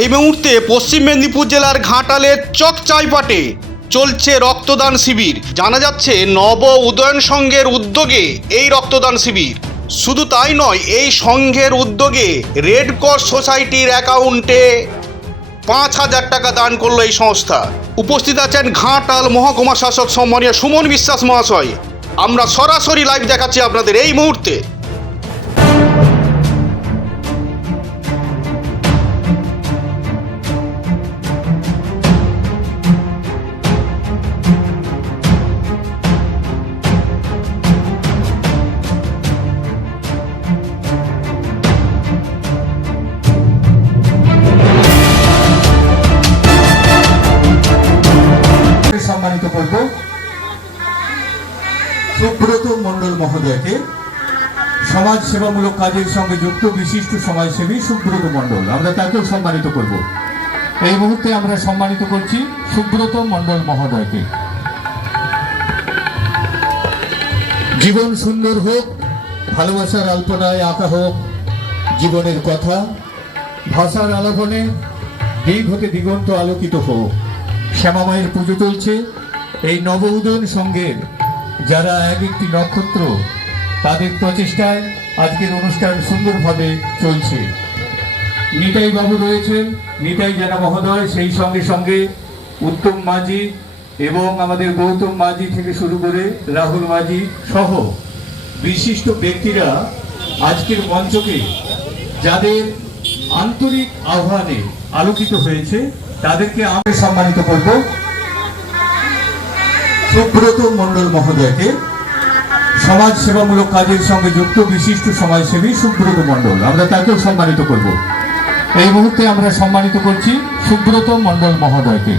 এই মুহূর্তে পশ্চিম মেদিনীপুর জেলার ঘাটালের চক চাইপাটে চলছে রক্তদান শিবির। জানা যাচ্ছে নব উদয়ন সংঘের উদ্যোগে এই রক্তদান শিবির। শুধু তাই নয়, এই সংঘের উদ্যোগে রেড ক্রস সোসাইটির অ্যাকাউন্টে পাঁচ হাজার টাকা দান করল এই সংস্থা। উপস্থিত আছেন ঘাটাল মহকুমা শাসক সম্মানীয় সুমন বিশ্বাস মহাশয়। আমরা সরাসরি লাইভ দেখাচ্ছি আপনাদের এই মুহূর্তে। সুব্রত মণ্ডল মহোদয়কে সমাজ সেবামূলক কাজের সঙ্গে যুক্ত বিশিষ্ট সমাজসেবী সুব্রত মণ্ডল। আমরা তাকেও সম্মানিত করব? এই মুহূর্তে আমরা সম্মানিত করছি সুব্রত মণ্ডল মহোদয়কে। জীবন সুন্দর হোক, ভালোবাসার আলপনায় আঁকা হোক, জীবনের কথা, ভাষার আলাপনে দিক হতে দিগন্ত আলোকিত হোক। শ্যামামায়ের পুজো চলছে, এই নব উদয়ন সঙ্গের যারা এক একটি নক্ষত্র তাদের প্রচেষ্টায় আজকের অনুষ্ঠান সুন্দরভাবে চলছে। নিতাই বাবু রয়েছেন, নিতাই জানা মহোদয়, সেই সঙ্গে সঙ্গে উত্তম মাঝি এবং আমাদের গৌতম মাঝি থেকে শুরু করে রাহুল মাঝি সহ বিশিষ্ট ব্যক্তিরা আজকের মঞ্চকে যাদের আন্তরিক আহ্বানে আলোকিত হয়েছে, তাদেরকে আমি সম্মানিত করব। সুব্রত মণ্ডল মহোদয়কে সমাজ সেবামূলক কাজের সঙ্গে যুক্ত বিশিষ্ট সমাজসেবী সুব্রত মণ্ডল। আমরা তাকেও সম্মানিত করব। এই মুহূর্তে আমরা সম্মানিত করছি সুব্রত মণ্ডল মহোদয়কে।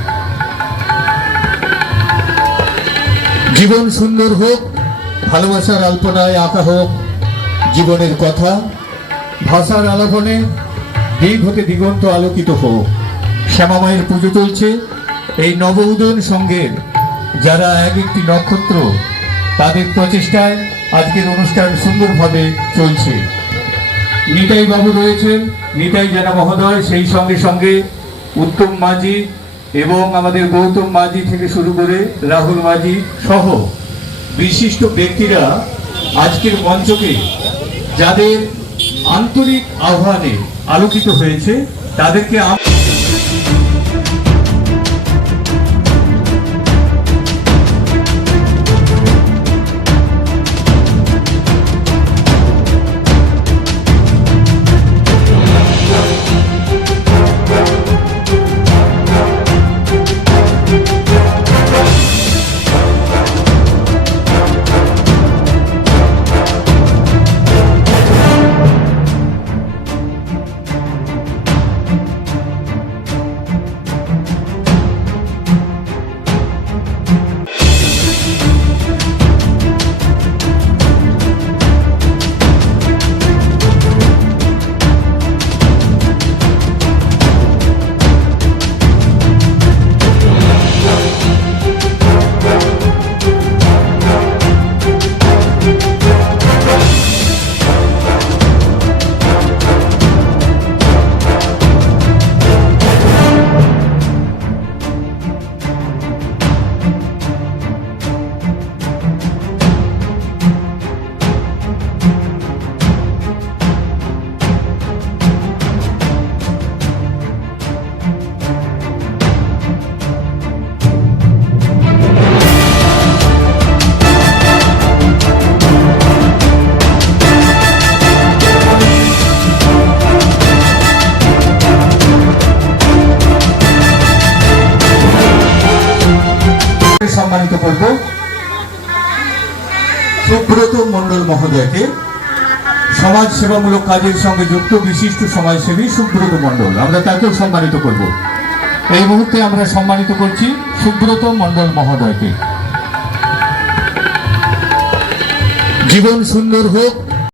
জীবন সুন্দর হোক, ভালোবাসার আলপনায় আঁকা হোক, জীবনের কথা, ভাষার আলাপনে দিক হতে দিগন্ত আলোকিত হোক। শ্যামামায়ের পুজো চলছে, এই নব উদয়ন সঙ্গের যারা এক একটি নক্ষত্র তাদের প্রচেষ্টায় আজকের অনুষ্ঠান সুন্দরভাবে চলছে। নিতাই বাবু রয়েছেন, নিতাই জানা মহোদয়, সেই সঙ্গে সঙ্গে উত্তম মাঝি এবং আমাদের গৌতম মাঝি থেকে শুরু করে রাহুল মাঝি সহ বিশিষ্ট ব্যক্তিরা আজকের মঞ্চকে যাদের আন্তরিক আহ্বানে আলোকিত হয়েছে, তাদেরকে সুব্রত মণ্ডল মহোদয়কে সমাজ সেবামূলক কাজের সঙ্গে যুক্ত বিশিষ্ট সমাজসেবী সুব্রত মন্ডল আমরা তাকেও সম্মানিত করব। এই মুহূর্তে আমরা সম্মানিত করছি সুব্রত মন্ডল মহোদয়কে। জীবন সুন্দর হোক